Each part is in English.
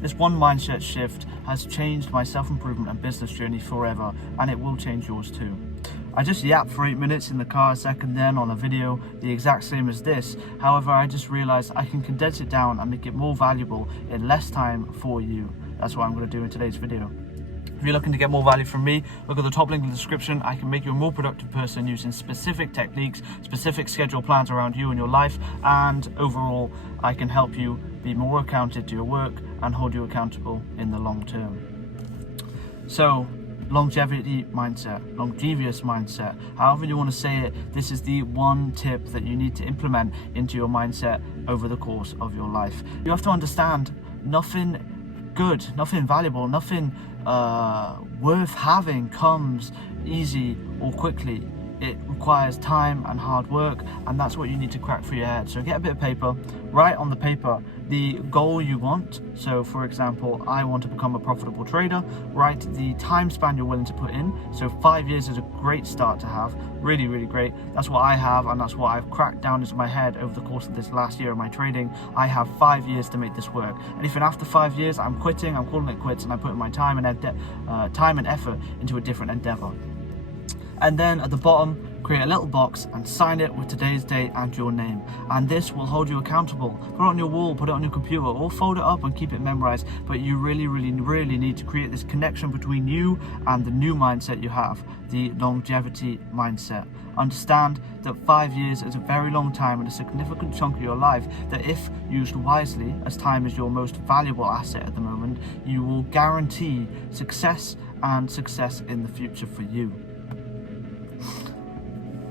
This one mindset shift has changed my self-improvement and business journey forever, and it will change yours too. I just yapped for 8 minutes in the car a second then on a video the exact same as this. However, I just realized I can condense it down and make it more valuable in less time for you. That's what I'm going to do in today's video. If you're looking to get more value from me, look at the top link in the description. I can make you a more productive person using specific techniques, specific schedule plans around you and your life, and overall, I can help you be more accounted to your work and hold you accountable in the long term. So, longevity mindset, longevous mindset, however you want to say it, this is the one tip that you need to implement into your mindset over the course of your life. You have to understand nothing good, nothing valuable, nothing worth having comes easy or quickly. It requires time and hard work, and that's what you need to crack through your head. So get a bit of paper, write on the paper the goal you want. So for example, I want to become a profitable trader. Write the time span you're willing to put in. So 5 years is a great start to have, really, really great. That's what I have, and that's what I've cracked down into my head over the course of this last year of my trading. I have 5 years to make this work. Anything after 5 years, I'm quitting, I'm calling it quits, and I'm putting my time and effort into a different endeavor. And then at the bottom, create a little box and sign it with today's date and your name. And this will hold you accountable. Put it on your wall, put it on your computer, or fold it up and keep it memorized. But you really, really, really need to create this connection between you and the new mindset you have, the longevity mindset. Understand that 5 years is a very long time and a significant chunk of your life that, if used wisely, as time is your most valuable asset at the moment, you will guarantee success and success in the future for you.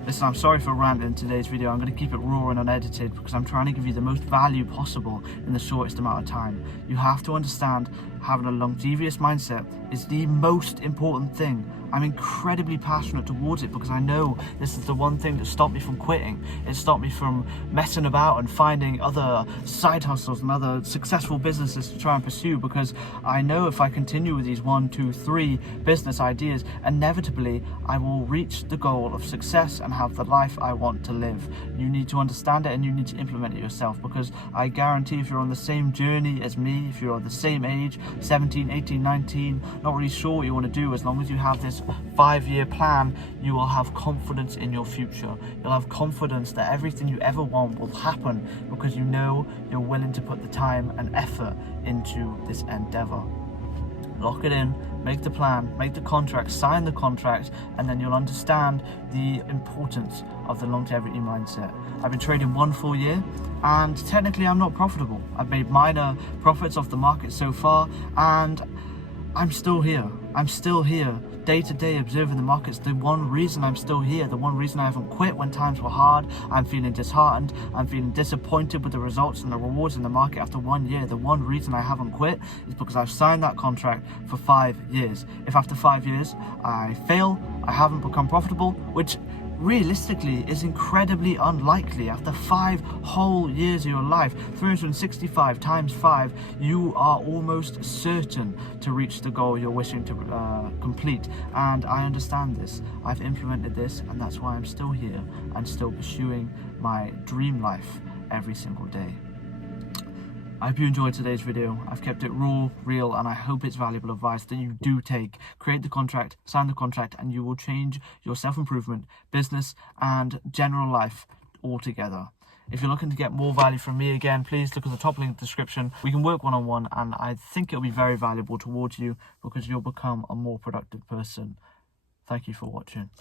Listen, I'm sorry for ranting in today's video. I'm going to keep it raw and unedited because I'm trying to give you the most value possible in the shortest amount of time. You have to understand having a longevous mindset is the most important thing. I'm incredibly passionate towards it because I know this is the one thing that stopped me from quitting. It stopped me from messing about and finding other side hustles and other successful businesses to try and pursue, because I know if I continue with these 1, 2, 3 business ideas, inevitably I will reach the goal of success and have the life I want to live. You need to understand it and you need to implement it yourself, because I guarantee if you're on the same journey as me, if you're the same age, 17, 18, 19, not really sure what you want to do, as long as you have this 5-year plan, you will have confidence in your future. You'll have confidence that everything you ever want will happen because you know you're willing to put the time and effort into this endeavor. Lock it in, make the plan, make the contract, sign the contract, and then you'll understand the importance of the longevity mindset. I've been trading 1 full year, and technically I'm not profitable. I've made minor profits off the market so far, and I'm still here. I'm still here, day to day, observing the markets. The one reason I'm still here, the one reason I haven't quit when times were hard, I'm feeling disheartened, I'm feeling disappointed with the results and the rewards in the market after 1 year. The one reason I haven't quit is because I've signed that contract for 5 years. If after 5 years I fail, I haven't become profitable, which realistically is incredibly unlikely. After 5 whole years of your life, 365 times 5, you are almost certain to reach the goal you're wishing to complete. And I understand this. I've implemented this, and that's why I'm still here and still pursuing my dream life every single day. I hope you enjoyed today's video. I've kept it raw, real, and I hope it's valuable advice that you do take. Create the contract, sign the contract, and you will change your self-improvement, business, and general life altogether. If you're looking to get more value from me, again, please look at the top link in the description. We can work one-on-one, and I think it'll be very valuable towards you because you'll become a more productive person. Thank you for watching.